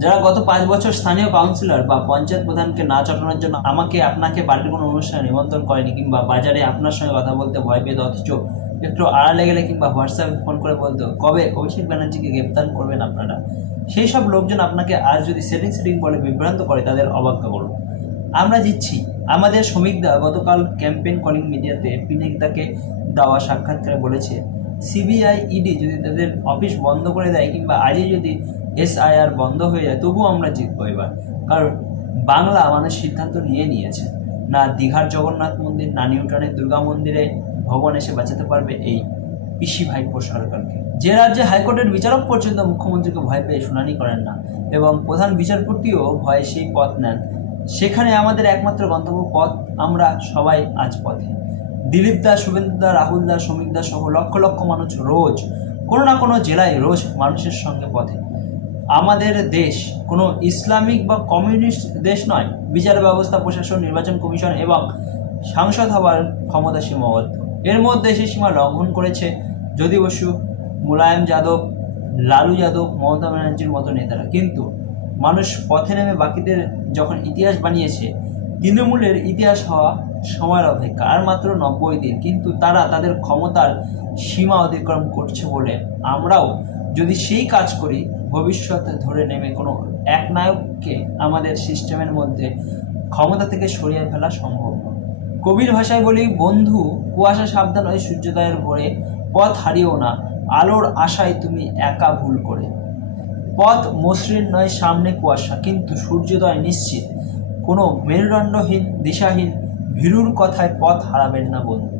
যারা গত 5 বছর স্থানীয় কাউন্সিলর বা পঞ্চায়েত প্রধানকে না চটানোর জন্য আপনাকে বাড়ির কোনো অনুষ্ঠানে নিমন্ত্রণ করেনি, কিংবা বাজারে আপনার সঙ্গে কথা বলতে ভয় পেত, অথচ একটু আড়ালে গেলে কিংবা হোয়াটসঅ্যাপে ফোন করে বলতো কবে অভিষেক ব্যানার্জিকে গ্রেপ্তার করবেন আপনারা, সেই সব লোকজন আপনাকে আজ যদি সেটিং বলে বিভ্রান্ত করে, তাদের অবজ্ঞা করুন। আমরা দিচ্ছি। আমাদের শ্রমিকদা গতকাল ক্যাম্পেইন কলিং মিডিয়াতে পিনেকদাকে দেওয়া সাক্ষাৎকারে বলেছে, সিবিআই ইডি যদি তাদের অফিস বন্ধ করে দেয় কিংবা আজই যদি SIR বন্ধ হয়ে যায়, তবুও আমরা জিতবো এবার। কারণ বাংলা মানুষ সিদ্ধান্ত নিয়েছে। না দীঘার জগন্নাথ মন্দির, না নিউটনের দুর্গা মন্দিরে ভগবান এসে বাঁচাতে পারবে এই পিসি ভাইপো সরকারকে। যে রাজ্যে হাইকোর্টের বিচারক পর্যন্ত মুখ্যমন্ত্রীকে ভয় পেয়ে শুনানি করেন না এবং প্রধান বিচারপতিও ভয়ে সেই পথ নেন, সেখানে আমাদের একমাত্র গন্তব্য পথ আমরা সবাই আজ পথে। দিলীপ দা, শুভেন্দু দা, রাহুল দা, শ্রমিক দা সহ লক্ষ লক্ষ মানুষ রোজ কোনো না কোনো জেলায় রোজ মানুষের সঙ্গে পথে। আমাদের দেশ কোনো ইসলামিক বা কমিউনিস্ট দেশ নয়। বিচার ব্যবস্থা, প্রশাসন, নির্বাচন কমিশন এবং সাংসদ হওয়ার ক্ষমতা সীমাবদ্ধ। এর মধ্যে সে সীমা লঙ্ঘন করেছে জ্যোতি বসু, মুলায়ম যাদব, লালু যাদব, মমতা ব্যানার্জির মতো নেতারা। কিন্তু মানুষ পথে নেমে বাকিদের যখন ইতিহাস বানিয়েছে, তৃণমূলের ইতিহাস হওয়া সময়ের অপেক্ষা আর মাত্র 90 দিন। কিন্তু তারা তাদের ক্ষমতার সীমা অতিক্রম করছে বলে আমরাও যদি সেই কাজ করি, ভবিষ্যতে ধরে নেমে কোনো এক নায়ককে আমাদের সিস্টেমের মধ্যে ক্ষমতা থেকে সরিয়ে ফেলা সম্ভব নয়। কবির ভাষায় বলি, বন্ধু কুয়াশা সাবধান ওই সূর্যোদয়ের ভোরে, পথ হারিও না আলোর আশায় তুমি একা ভুল করে। পথ মসৃণ নয়, সামনে কুয়াশা, কিন্তু সূর্যোদয় নিশ্চিত। কোনো মেরুদণ্ডহীন, দিশাহীন ভীরুর কথায় পথ হারাবেন না বন্ধু।